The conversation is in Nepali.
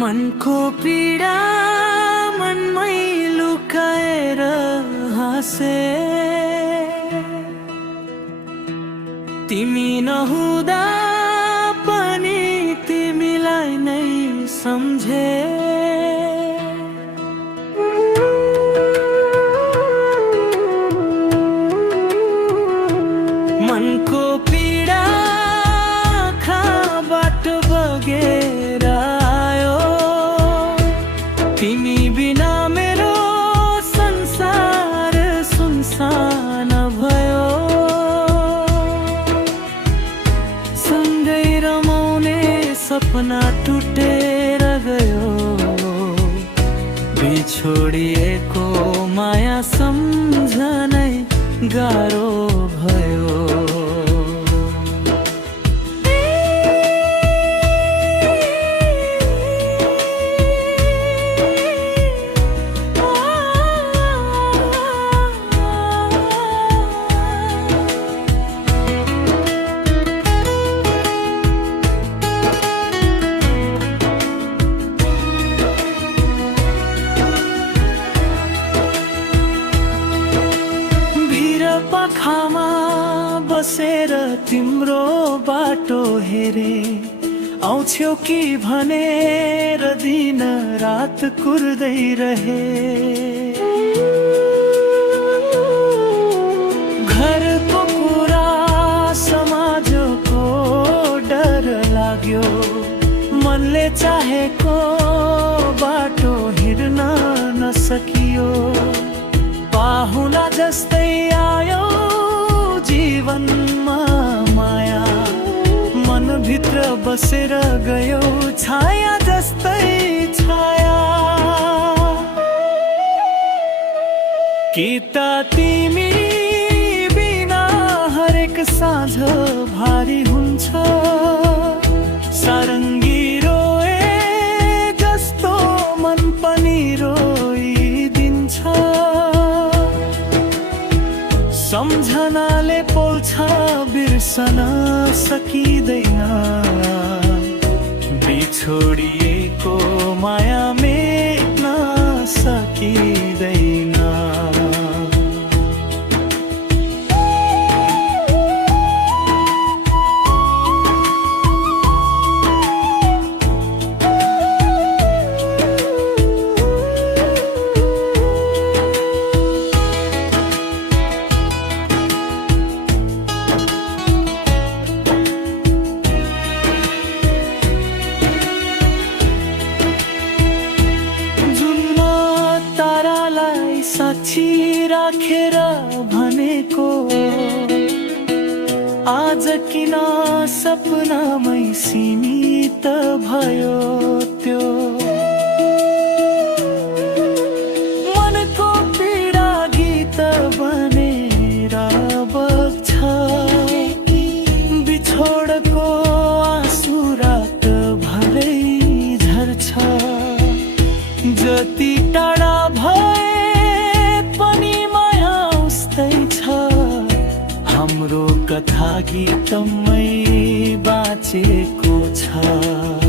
मनको पीडा मनमै लुकाएर हाँसे, तिमी नहुँदा पनि तिमीलाई नै सम्झे। मनको पीडा आँखाबाट बगेर आयो, तिमी बिना मेरो संसार सुनसान भयो। सँगै रमाउने सपना टुटेर गयो, बिछोडिएको माया सम्झनै गाह्रो भयो। पाखामा बसेर तिम्रो बाटो हेरे, आउँछौ कि भनेर दिन रात कुर्दै रहे। घरको कुरा समाजको डर लाग्यो, मनले चाहेको बाटो हिँड्न नसकियो। पाहुना जस्तै आयो जीवनमा माया, मनभित्र बसेर गयो छाया जस्तै छाया। कि त तिमी बिना हरेक साँझ भारी हुन्छ, सारङ्गी रोए जस्तो मन पनि रोइदिन्छ। सम्झनाले पोल्छ बिर्सन सकिँदैन, बिछोडिएको माया मेट्न सकिँदैन। साक्षी राखेर भनेको आज किन सपनामै सीमित भयो त्यो। मनको पीडा गीत बनेर बग्छ, बिछोडको आँसु रात भरै झर्छ। जति टाढा भए हाम्रो कथा गीतमै बाँचेको छ।